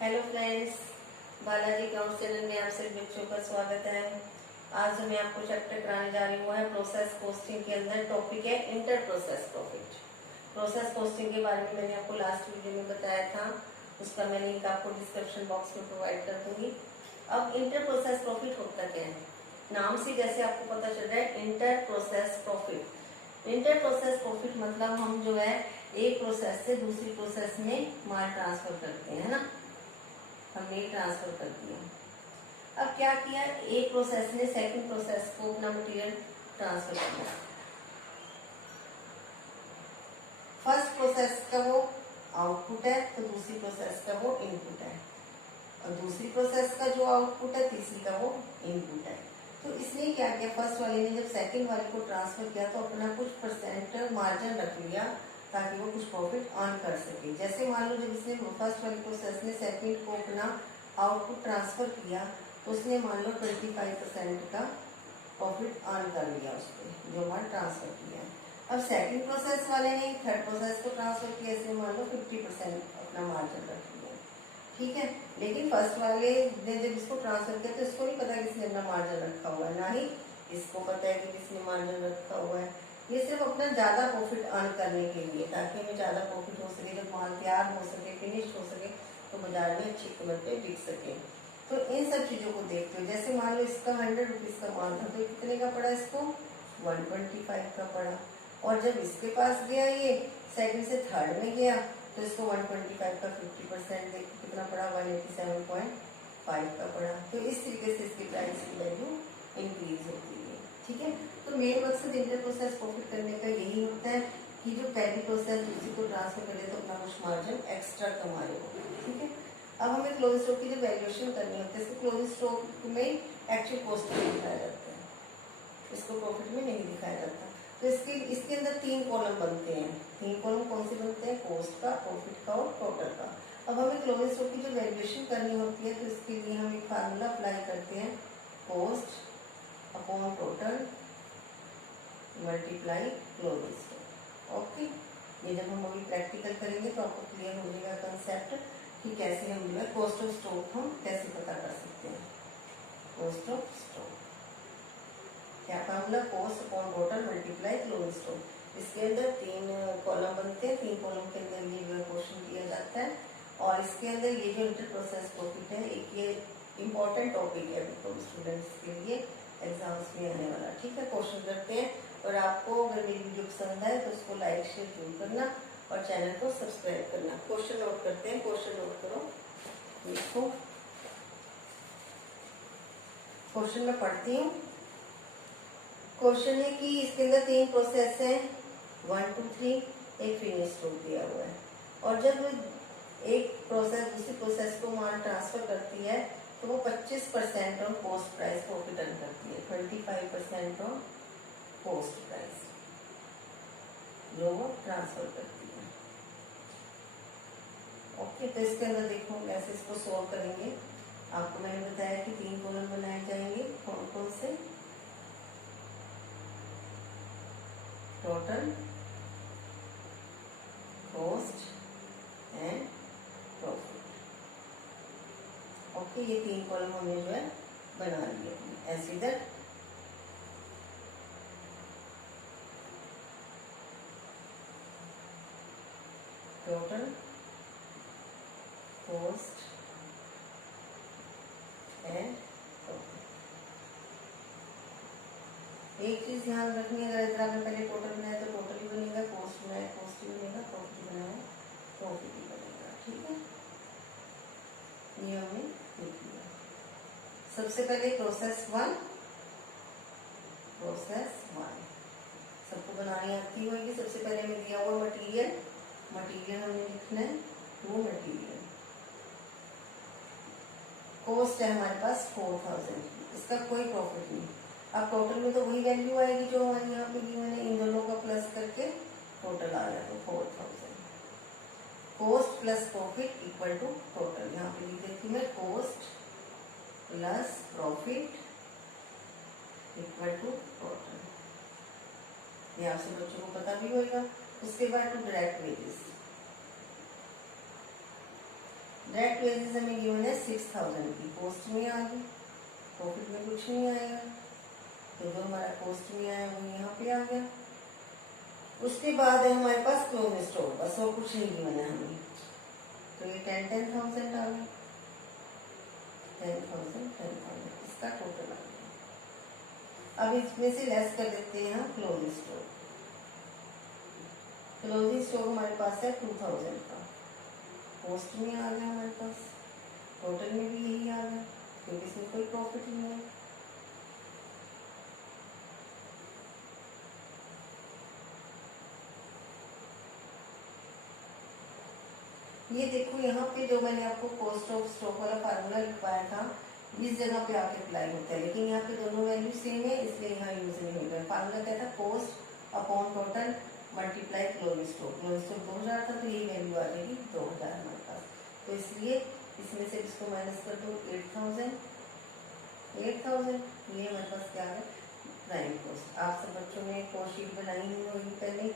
Hello friends, Balaji account channel में आप सभी बच्चों का स्वागत है। आज मैं आपको चैप्टर कराने जा रही हूँ है प्रोसेस कॉस्टिंग के अंदर टॉपिक है inter process profit. Process costing के बारे में मैंने आपको लास्ट वीडियो में बताया था, उसका मैं लिंक आपको डिस्क्रिप्शन बॉक्स में प्रोवाइड कर दूंगी। अब इंटर प्रोसेस प्रॉफिट होता क्या है, नाम से जैसे आपको पता चल रहा है inter process profit. Inter process profit मतलब हम जो है एक प्रोसेस से दूसरी प्रोसेस में माल ट्रांसफर करते हैं ना, हमने ट्रांसफर कर दिया। अब क्या किया, एक प्रोसेस ने सेकंड प्रोसेस को अपना मटेरियल ट्रांसफर किया। फर्स्ट प्रोसेस का वो आउटपुट है तो दूसरी प्रोसेस का वो इनपुट है, और दूसरी प्रोसेस का जो आउटपुट है तीसरी का वो इनपुट है। तो इसने क्या किया, फर्स्ट वाले ने जब सेकंड वाले को ट्रांसफर किया तो अपना कुछ परसेंट मार्जिन रख लिया ताकि वो कुछ प्रॉफिट अर्न कर सके। जैसे मान लो जब इसने फर्स्ट वाली प्रोसेस ने सेकंड को अपना आउटपुट ट्रांसफर किया तो उसने मान लो 25% का प्रॉफिट अर्न कर लिया उस पर जो माल ट्रांसफर किया। अब सेकंड प्रोसेस वाले ने थर्ड प्रोसेस को ट्रांसफर किया, इसने मान लो 50% अपना मार्जिन रख लिया, ठीक है। लेकिन फर्स्ट वाले ने जब इसको ट्रांसफर किया तो इसको नहीं पता किसने अपना मार्जिन रखा हुआ है, ना ही इसको पता है कि किसने मार्जिन रखा हुआ है। ये सिर्फ अपना ज्यादा प्रॉफिट अर्न करने के लिए, ताकि हमें ज्यादा प्रॉफिट हो सके, जब माल तैयार हो सके, फिनिश हो सके तो बाजार में अच्छी कीमत पे बिक सके। तो इन सब चीजों को देखते हुए, जैसे मान लो इसका 100 रुपीज का माल था तो कितने का पड़ा इसको, 125 का पड़ा। और जब इसके पास गया, ये सेकंड से थर्ड में गया तो इसको 125 का 50% देख कितना पड़ा, 187.5 का पड़ा। तो इस तरीके से इसकी प्राइस की वैल्यू इंक्रीज होती है, ठीक है। तो मेन मकसद इंटर प्रोसेस प्रॉफिट करने का यही होता है कि जो पहली प्रोसेस दूसरी को ट्रांसफर करे तो अपना कुछ मार्जिन एक्स्ट्रा कमाए, ठीक है। अब हमें क्लोज स्टॉक की जो वैल्यूएशन करनी होती है, इसको क्लोज स्टॉक में एक्चुअल कॉस्ट में दिखाया जाता है, इसको प्रॉफिट में नहीं दिखाया जाता। तो इसके अंदर 3 कॉलम बनते हैं। 3 कॉलम कौन से बनते हैं, कॉस्ट का, प्रॉफिट का और टोटल का। अब हमें क्लोज स्टॉक की जो वैल्यूएशन करनी होती है तो इसके लिए हम एक फार्मूला अप्लाई करते हैं, cost upon total multiply close stock. Okay, ये जब हम अभी प्रैक्टिकल करेंगे तो आपको क्लियर हो जाएगा कंसेप्ट कि कैसे हम जो है कॉस्ट ऑफ स्टॉक हम कैसे पता कर सकते हैं। कॉस्ट ऑफ स्टॉक क्या formula, cost upon total multiply close stock. इसके अंदर 3 कॉलम बनते हैं, 3 कॉलम के अंदर ये जो है क्वेश्चन किया जाता है। और इसके अंदर ये जो इंटर प्रोसेस प्रॉफिट है, एक ये इम्पोर्टेंट टॉपिक है स्टूडेंट्स के लिए, एग्जाम्स में आने वाला, ठीक है। क्वेश्चन करते हैं, और आपको अगर मेरी वीडियो पसंद आए तो उसको लाइक शेयर जरूर करना और चैनल को सब्सक्राइब करना। क्वेश्चन नोट करते हैं, क्वेश्चन नोट करो इसको। क्वेश्चन में पढ़ती हूँ। क्वेश्चन है कि इसके अंदर 3 प्रोसेस हैं, 1 2 3, एक फिनिश स्टॉक दिया हुआ है। और जब एक प्रोसेस दूसरी प्रोसेस को माल ट्रांसफर करती है तो वो 25% on cost price profit earn करती है, 25% ऑन कॉस्ट प्राइस जो वो ट्रांसफर करती है। ओके, तो इसके अंदर देखो कैसे इसको सॉल्व करेंगे। आपको मैंने बताया कि 3 कॉलम बनाए जाएंगे, कौन कौन से, total, cost and profit. Okay, ये 3 कॉलम हमने जो है बना लिए ऐसे इधर। Total, cost and profit. एक चीज ध्यान रखनी है, अगर आपने पहले टोटल बनाया तो टोटल ही बनेगा, कॉस्ट बनाया कॉस्ट ही बनेगा, प्रॉफिट बनाया प्रॉफिट ही बनेगा, ठीक है। ये हमने लिख लिया। सबसे पहले प्रोसेस 1, सबको बनानी आती होगी। सबसे पहले हमें दिया हुआ मटेरियल हमने लिखना है, वो मटेरियल। कॉस्ट है हमारे पास 4000, इसका कोई प्रॉफिट नहीं। अब टोटल में तो वही वैल्यू आएगी जो हमारे यहाँ पे मैंने इन दोनों का प्लस करके टोटल आ गया, तो 4000। Cost plus profit equal to total, यहाँ पे लिख देती हूँ मैं, cost plus profit equal to total. ये आपसे बच्चों को पता भी होगा। उसके बाद to direct wages, direct wages हमें गिवन है 6000 की, कॉस्ट में आ गई, प्रॉफिट में कुछ नहीं आएगा, तो जो हमारा कॉस्ट में आया वो यहाँ पे आ गया। उसके बाद है हमारे पास क्लोजिंग स्टॉक, बस और कुछ नहीं गिवन है हमें, तो ये 10,000 आ गया, 10,000 इसका टोटल आ गया। अब इसमें से लेस कर देते हैं हम क्लोजिंग स्टॉक। क्लोजिंग स्टॉक हमारे पास है 2000 का, कॉस्ट में आ गया हमारे पास, टोटल में भी यही आ गया, क्योंकि इसमें कोई प्रॉफिट नहीं है। ये देखो यहाँ पे जो मैंने आपको कॉस्ट ऑफ स्टॉक वाला फार्मूला लिखवाया था, इस जगह पे आके अप्लाई होता है, लेकिन यहाँ पे दोनों वैल्यू सेम है, इसलिए यहाँ यूज नहीं होगा। फार्मूला क्या था, cost upon total multiply closing stock. Closing stock 2000 था, तो यही वैल्यू आ जाएगी 2000 हमारे पास। तो इसलिए इसमें से इसको माइनस कर दो 8000, ये हमारे पास क्या है, प्राइम कॉस्ट। आप सब बच्चों ने कॉस्ट शीट बनाई नहीं होगी पहले,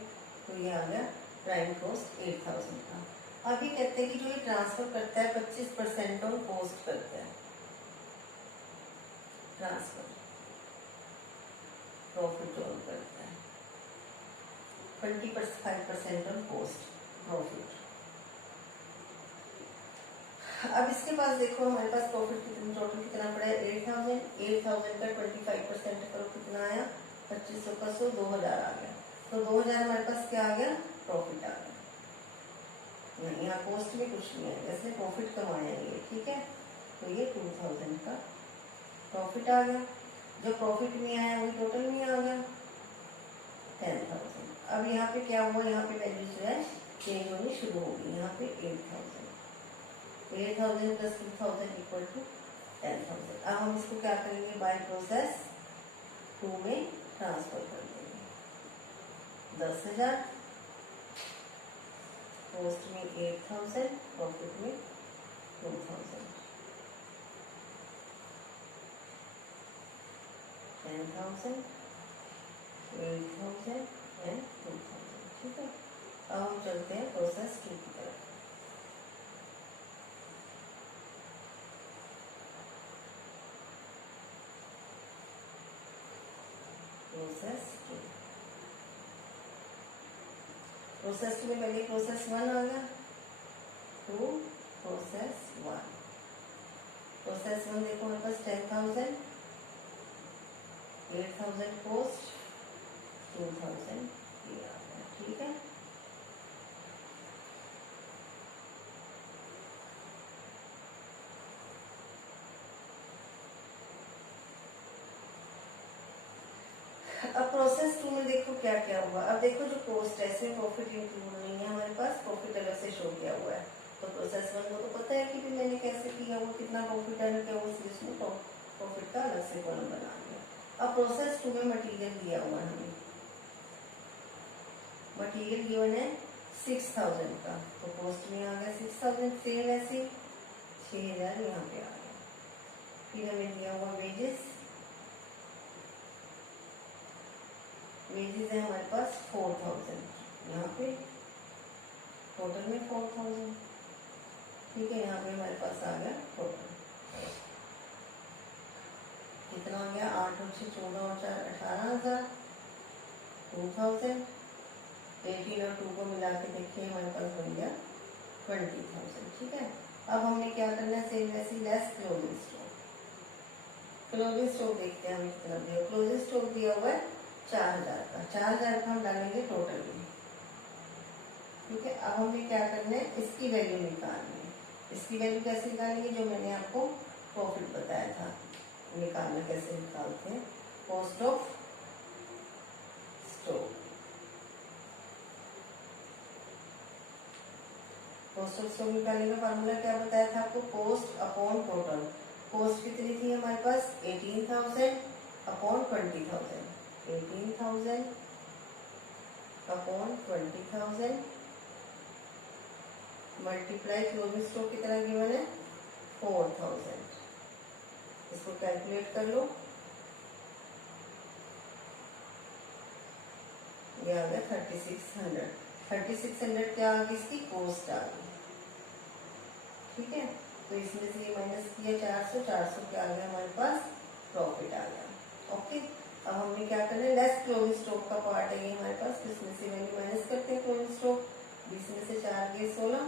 तो ये आ गया प्राइम कॉस्ट 8000 का। अभी कहते हैं कि जो ये ट्रांसफर करता है 25% ऑन कॉस्ट करता है, ट्रांसफर प्रॉफिट ऑन करता है 25% ऑन कॉस्ट प्रॉफिट। अब इसके पास देखो हमारे पास प्रॉफिट कितना, टोटल कितना पड़ा है 8000 का 25% करो कितना आया, 2500 का 100, 2000 आ गया। तो 2000 हमारे पास क्या आ गया, प्रॉफिट आ गया। नहीं, यहाँ कॉस्ट में कुछ नहीं है, इसमें प्रॉफिट कमाया ये, ठीक है। तो ये 2000 का प्रॉफिट आ गया। जो प्रॉफिट में आया वही टोटल में आ गया 10,000। अब यहाँ पे क्या हुआ, यहाँ पे वैल्यू जो है चेंज होनी शुरू होगी, यहाँ पे 8000, 8000 प्लस 2000 इक्वल टू 10,000। अब हम इसको क्या करेंगे, बाय प्रोसेस 2 में ट्रांसफर कर देंगे। 10,000, कॉस्ट में 8000, प्रॉफिट में 2000, 10,000, 8000 एंड 2000, ठीक है। अब हम चलते हैं प्रोसेस 2 की तरफ। प्रोसेस 2 में पहले प्रोसेस 1 आ गया, टू प्रोसेस 1। प्रोसेस 1 देखो हमारे पास 10,000, 8000 कॉस्ट, 2000 ये आ गया, ठीक है। अब प्रोसेस 2 में देखो क्या क्या हुआ। अब देखो जो कॉस्ट है इसमें प्रॉफिट इंक्लूड नहीं है हमारे पास, प्रॉफिट अलग से शो किया हुआ है। तो प्रोसेस 1 को तो पता है कि भी मैंने कैसे किया, वो कितना प्रॉफिट अर्न किया, उसमें प्रॉफिट का अलग से कॉलम बना दिया। अब प्रोसेस 2 में मटेरियल दिया हुआ है हमें, मटेरियल गिवन है 6000 का, तो कॉस्ट में आ गया 6000, सेल ऐसे 6000 यहाँ पे आ गया। फिर हमें दिया हुआ वेजेस, वेजेस है हमारे पास 4000, यहाँ पे टोटल में 4000, ठीक है। यहाँ पे हमारे पास आ गया टोटल कितना आ गया, 8 और 6 14 और 4 18,000, 2000, 18 और 2 को मिला के देखिए हमारे पास बन गया 20,000, ठीक है। अब हमने क्या करना है, सेल वैसी less closing stock. Closing stock देखते हैं हमें कितना दिया, क्लोजिंग स्टॉक दिया हुआ है 4000 का, 4000 का हम डालेंगे टोटल में, ठीक है। अब हमें क्या करना है, इसकी वैल्यू निकालनी है। इसकी वैल्यू कैसे निकालेंगे, जो मैंने आपको प्रॉफिट बताया था निकालना कैसे निकालते हैं, cost of stock. Cost of stock निकालने का फार्मूला क्या बताया था आपको, कॉस्ट अपॉन टोटल। कॉस्ट कितनी थी हमारे पास 18,000 upon 20,000, 18,000 upon 20,000 multiply closing stock कितना गिवन है 4000। इसको कैलकुलेट कर लो, ये आ गया 3600। 3600 क्या आ गई, इसकी कॉस्ट आ गई, ठीक है, तो इसमें से ये माइनस किया 400, 400 क्या आ गया हमारे पास, प्रॉफिट आ गया। ओके, अब हमने क्या करना है, लेस क्लोजिंग स्टॉक का पार्ट है ये हमारे पास, तो इसमें से वैल्यू माइनस करते हैं क्लोजिंग स्टॉक। 20 में से 4 गए 16,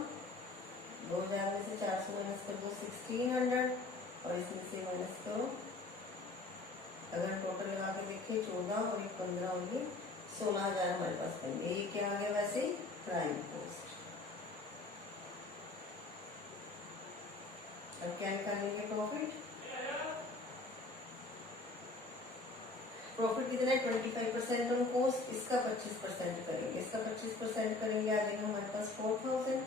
2000 में से 400 माइनस कर दो 1600, और इसमें से माइनस करो, अगर टोटल लगा के देखें 14 और 1 15 होंगे 16,000 हमारे पास बनेंगे। ये क्या आ गया वैसे, प्राइम कॉस्ट। अब क्या निकालेंगे, प्रॉफिट। प्रॉफिट कितना है, 25% ऑन कॉस्ट, इसका 25% करेंगे, इसका 25% करेंगे, आ जाएगा हमारे पास 4000।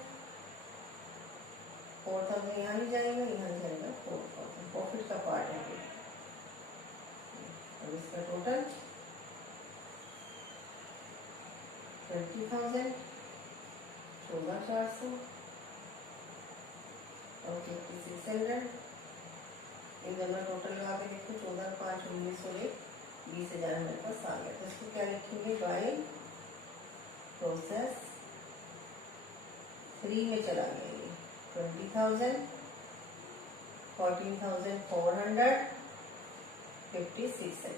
4000 यहाँ नहीं जाएगा, यहाँ जाएगा 4000, प्रॉफिट का पार्ट है। अब इसका टोटल 20,000, 14,400 और 5600। इन दोनों टोटल लगा के देखो, 14 5 19 और 1 20,000 हमारे पास आ गया। तो इसको क्या लिखेंगे, बाय प्रोसेस 3 में चला गया ये 20,000, 14,400, 5600,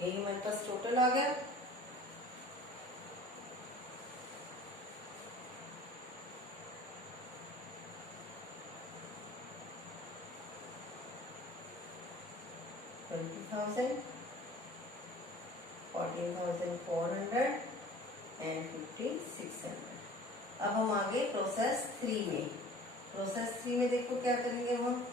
यही हमारे पास टोटल आ गया। $20,000, 14,400 एंड 5600। अब हम आगे प्रोसेस 3 में। प्रोसेस 3 में देखो क्या करेंगे हम,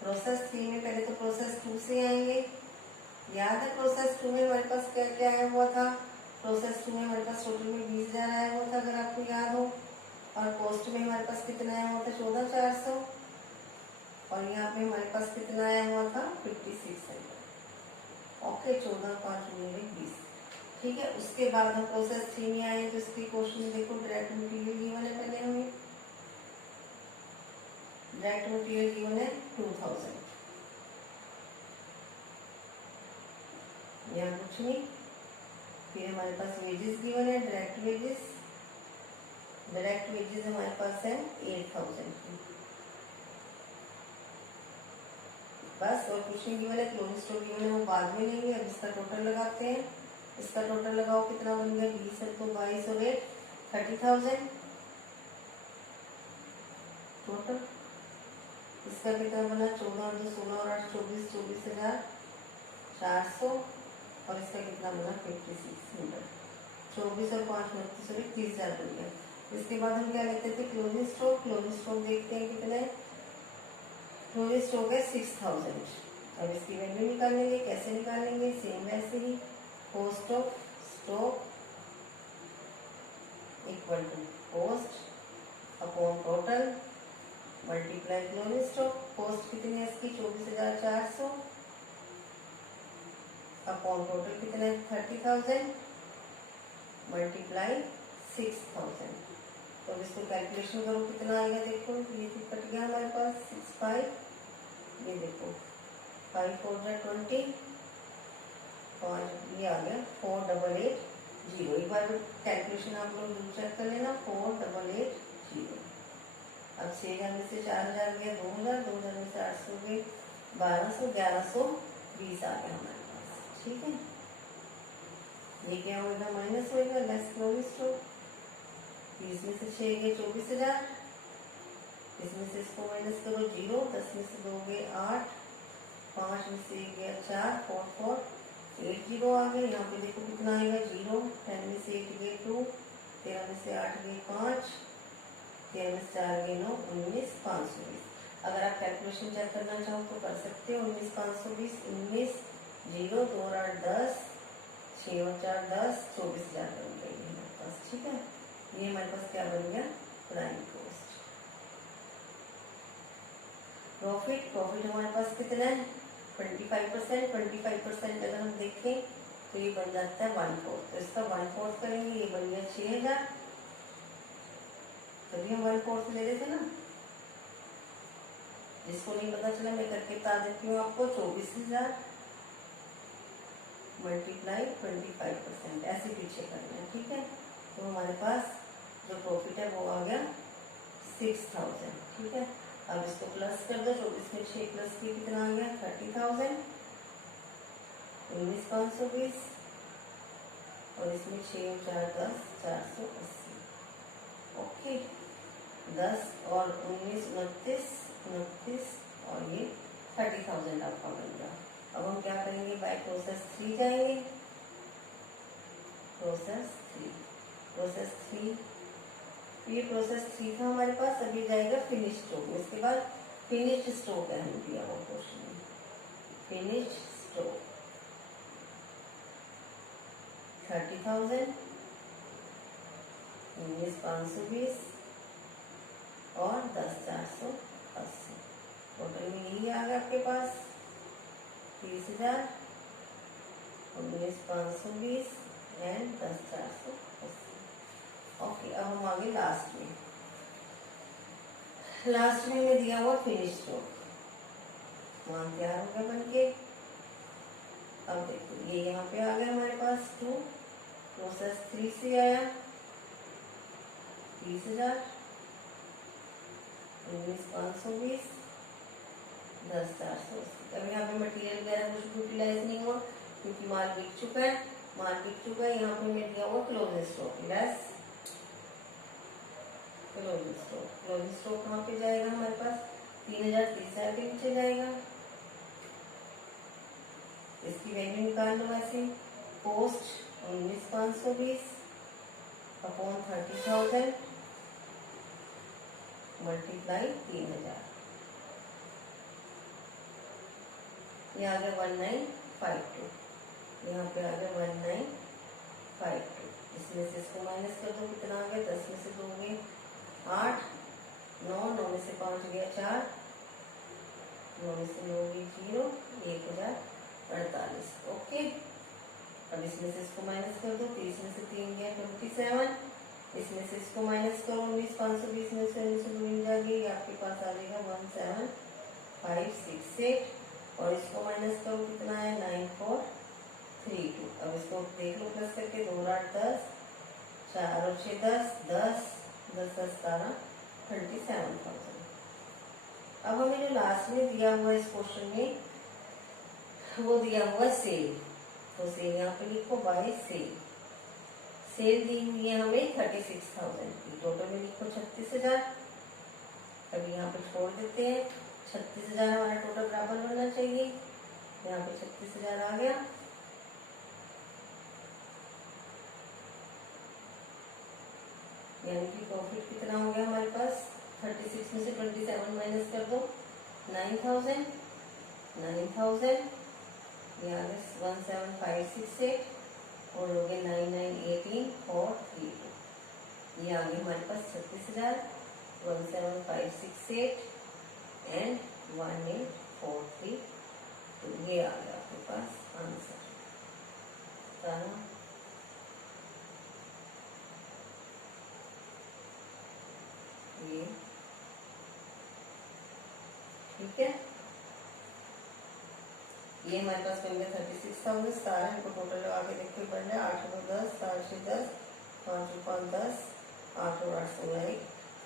प्रोसेस 3 में पहले तो प्रोसेस 2 से आएंगे। याद है प्रोसेस 2 में हमारे पास क्या क्या आया हुआ था, प्रोसेस 2 में हमारे पास टोटल में 20,000 आया हुआ था, अगर आपको याद हो, और कॉस्ट में हमारे पास कितना आया हुआ था, 14,400, और यहाँ पे हमारे पास कितना आया हुआ था, 5600। ओके, 14 5 20। ठीक है, उसके बाद हम प्रोसेस 3 में आए, तो इसकी क्वेश्चन देखो, डायरेक्ट मटेरियल गिवन है, पहले हमें डायरेक्ट मटेरियल गिवन है 2000, यहाँ कुछ नहीं। फिर हमारे पास वेजेस गिवन है, डायरेक्ट वेजेस, डायरेक्ट वेजेस हमारे पास है 8000 की, बस, और कुछ नहीं गिवन है। क्लोजिंग स्टॉक गिवन है, वो बाद में लेंगे। अब इसका टोटल लगाते हैं, इसका टोटल लगाओ, कितना बन गया, 20 है तो 22 और 8 30,000 टोटल। इसका कितना बना, 14 और 2 16 और 8 24, 24,400, और इसका कितना बना 5600, 24 और 5 29 और 30,000 बन गया। इसके बाद हम क्या लेते थे, क्लोजिंग स्टॉक। क्लोजिंग स्टॉक देखते हैं कितने, क्लोजिंग स्टॉक है 6000। अब इसकी वैल्यू निकालेंगे, कैसे निकालेंगे, सेम वैसे ही, cost of stock equal to cost upon total multiply closing stock. Cost कितनी है इसकी, 24,400, अपॉन टोटल कितना है 30,000, मल्टीप्लाई 6000। तो अब इसको कैलकुलेशन करो, कितना आएगा, देखो ये कट गया हमारे पास 65, ये देखो 5 4 20, और ये आ गया 4880। एक बार कैलकुलेशन आप लोग चेक कर लेना, 4880। अब 6,000 में से 4,000 गया 2,000, 2,000 में से 800 गए 1200, 1120 आ गया हमारे पास। ठीक है, ये क्या होगा, माइनस होगा, लेस क्लोजिंग स्टॉक। 30 में से 6 गए 24,000, इसमें से इसको माइनस करो 0, 10 में से 2 गए 8, 5 में से 1 गया 4, 4 4 8 0 आ गए। यहाँ पे देखो कितना आएगा, 0, 10 में से 1 गए 2, 13 में से 8 गए 5, 13 में से 4 गए 9, 19 520। अगर आप कैलकुलेशन चेक करना चाहो तो कर सकते हो, 19 520, 19 0 2 और 8 10, 6 और 4 10, 24,000 बन गई हमारे पास। ठीक है, ये हमारे पास क्या बन गया, प्राइम कॉस्ट। प्रॉफिट, प्रॉफिट हमारे पास कितना है, 25%, 25% अगर हम देखें तो ये बन जाता है 1/4, तो इसका 1/4 करेंगे, ये बन गया 6000, तभी हम 1/4 ले रहे थे ना। जिसको नहीं पता चला मैं करके बता देती हूँ आपको, 24,000 मल्टीप्लाई 25%, ऐसे पीछे करना है, ठीक है। तो हमारे पास जो प्रॉफिट है वो आ गया 6000, ठीक है। अब इसको प्लस कर दो, 24 में 6 प्लस 3 कितना आ गया 30,000, 19,520, और इसमें 6 और 4 10, 480, ओके। 10 और 19 29 और ये 30,000 आपका बन गया। अब हम क्या करेंगे, बाय प्रोसेस 3 जाएंगे, प्रोसेस 3, ये प्रोसेस 3 था हमारे पास। अभी जाएगा फिनिश स्टॉक में, इसके बाद फिनिश्ड स्टॉक है हमें दिया हुआ क्वेश्चन में, फिनिश्ड स्टॉक 30,000, 19,520 और 10,480, टोटल में यही आ गया आपके पास 30,000, 19,520 एंड 10,480, ओके। अब हम आगे लास्ट में हमें दिया हुआ फिनिश स्टॉक, मान तैयार हो गया बनके। अब देखो ये यहाँ पे आ गया हमारे पास 2, प्रोसेस 3 से आया 30,000, 19,520, 10,480। अब यहाँ पे मटेरियल वगैरह कुछ यूटिलाइज नहीं हुआ क्योंकि माल बिक चुका है, यहाँ पे मैं दिया हुआ closing stock less closing stock कहाँ पे जाएगा हमारे पास 3,030 के नीचे जाएगा। इसकी वैल्यू निकाल लो ऐसे, पोस्ट 19,520 अपॉन 30,000 मल्टीप्लाई 3,000, ये आ गया 1952, यहाँ पे आ गया 1952। इसमें से इसको माइनस कर दो, कितना आ गया 10 में से 2 गए 8, 9 में से 5 गया 4, 9 में से 9 गई 0, 1,048, ओके। अब इसमें से इसको माइनस कर दो, 30 में से 3 गया 27, इसमें से इसको माइनस करो, 19,520 में से 19 जाएगी, आपके पास आ जाएगा 17,568, और इसको माइनस करो, कितना है 9432। अब इसको देख लो प्लस करके, 2 8 10, 4 और 6 10, 10 10 10 17, 27,000। अब हमें जो लास्ट में दिया हुआ इस क्वेश्चन में वो दिया हुआ सेल, तो सेल यहाँ पे लिखो बाय सेल दी हुई है हमें 36,000 की, टोटल में लिखो 36,000। अभी यहाँ पे छोड़ देते हैं, 36,000 हमारा टोटल बराबर होना चाहिए, यहाँ पे 36,000 आ गया। यानी कि प्रॉफिट कितना हो गया हमारे पास, 36 में से 27 माइनस कर दो, 9,000, ये आ गया 17,568, और हो गया 9918 और 32, ये आ गया हमारे पास 36,000, 17,568 एंड 1843, तो ये आ गया आपके पास आंसर। ये ठीक है, ये हमारे पास बन गया 36,000 सारा, इनको टोटल लगा के देखते बन रहा है 8 और 10, 4 6 10, 5 और 5 10, 8 और 8 16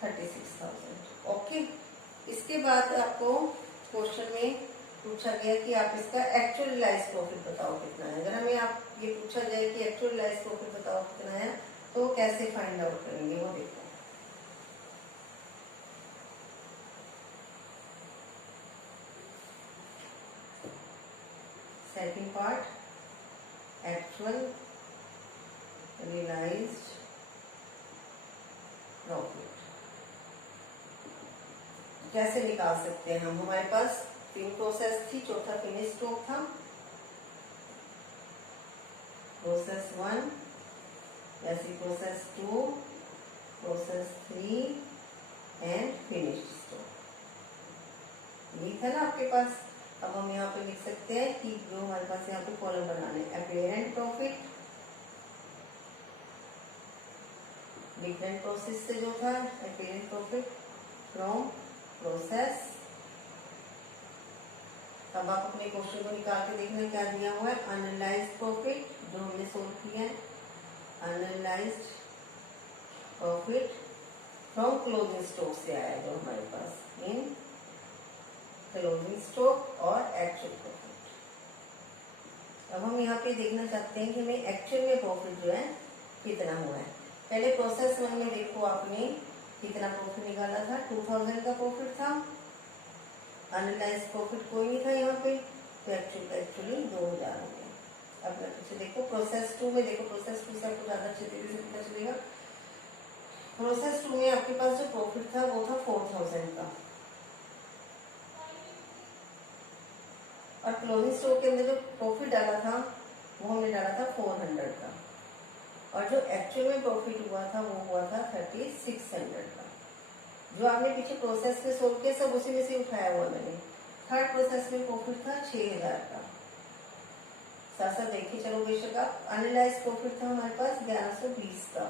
36,000, ओके। इसके बाद आपको क्वेश्चन में पूछा गया कि आप इसका एक्चुअल रियलाइज प्रॉफिट बताओ कितना है। अगर हमें आप ये पूछा जाए कि एक्चुअल रियलाइज प्रॉफिट बताओ कितना है, तो कैसे फाइंड आउट करेंगे वो देखो। Second part, actual realized profit कैसे निकाल सकते हैं हम। हमारे पास 3 प्रोसेस थी, चौथा फिनिश स्टॉक था, प्रोसेस 1, ऐसी process 2, process 3 and finished stock, यही था ना आपके पास। अब हम यहाँ पे लिख सकते हैं कि जो हमारे पास यहाँ पे कॉलम बनाने अपेरेंट प्रॉफिट, डिफरेंट प्रोसेस से जो था अपेरेंट प्रॉफिट फ्रॉम प्रोसेस। अब आप अपने क्वेश्चन को निकाल के देखना क्या दिया हुआ है, अनलाइज्ड प्रॉफिट जो हमने सोल्व किया है, अनलाइज्ड प्रॉफिट फ्रॉम क्लोजिंग स्टॉक से आया जो हमारे पास इन क्लोजिंग स्टॉक और एक्चुअल प्रॉफिट। अब हम यहाँ पे देखना चाहते हैं कि हमें एक्चुअल में प्रॉफिट जो है कितना हुआ है। पहले प्रोसेस वन में देखो आपने कितना प्रॉफिट निकाला था, 2000 का प्रॉफिट था, अनलाइज प्रॉफिट कोई नहीं था यहाँ पे, तो एक्चुअली 2000 हो गया। अब पीछे देखो प्रोसेस टू में, देखो प्रोसेस टू से आपको ज्यादा अच्छे तरीके से पता चलेगा। प्रोसेस टू में आपके पास जो प्रॉफिट था वो था 4000 का, और क्लोजिंग स्टॉक के अंदर जो प्रॉफिट डाला था वो हमने डाला था 400 का, और जो एक्चुअल में प्रॉफिट हुआ था वो हुआ था 3600 का। जो आपने पीछे प्रोसेस में सोल्व किया सब उसी में से उठाया हुआ मैंने। थर्ड प्रोसेस में प्रॉफिट था 6000 का। साथ साथ देखिए चलो बेशक आप, अनलाइज प्रॉफिट था हमारे पास 1120 का,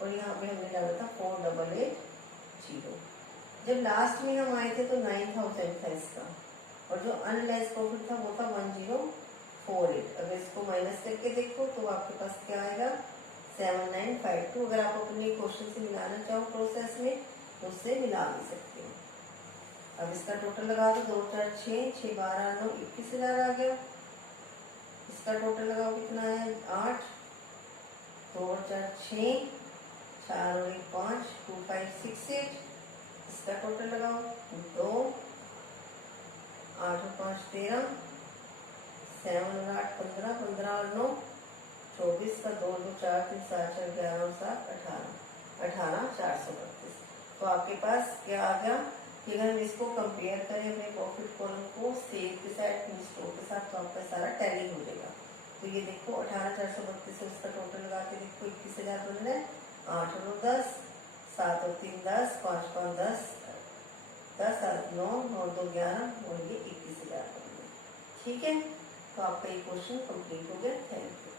और यहाँ पे हमने डाला था 4880। जब लास्ट में हम आए थे तो 9000 था इसका, और जो अनलाइज प्रॉफिट था वो था 1048। अगर इसको माइनस करके देखो तो आपके पास क्या आएगा 7952। अगर आप अपने क्वेश्चन से मिलाना चाहो प्रोसेस में तो उससे मिला भी सकते हो। अब इसका टोटल लगा दो, 2 4 6 6 12 9 21,000 आ गया। इसका टोटल लगाओ कितना है 8, 2 4 6 4 और 1 5 2 5 6 8। इसका टोटल लगाओ 2 8 और 5 13, 7 और 8 15, 15 और 9 24 का 2 2 4 3 7 4 11 और 7 18, 18 432। तो आपके पास क्या आ गया कि अगर हम इसको कंपेयर करें अपने प्रॉफिट कॉलम को सेल के साथ स्टॉक के साथ तो आपका सारा टैली हो जाएगा। तो ये देखो 18,432 से उसका टोटल लगा के देखो 21,000 बन रहा है। 8 और 10, 7 और 3 10, 5 5 10, 10 7 9 9 2 11 और ये 21,000 बन रहा है। ठीक है, तो आपका ये क्वेश्चन कंप्लीट हो गया। Thank you.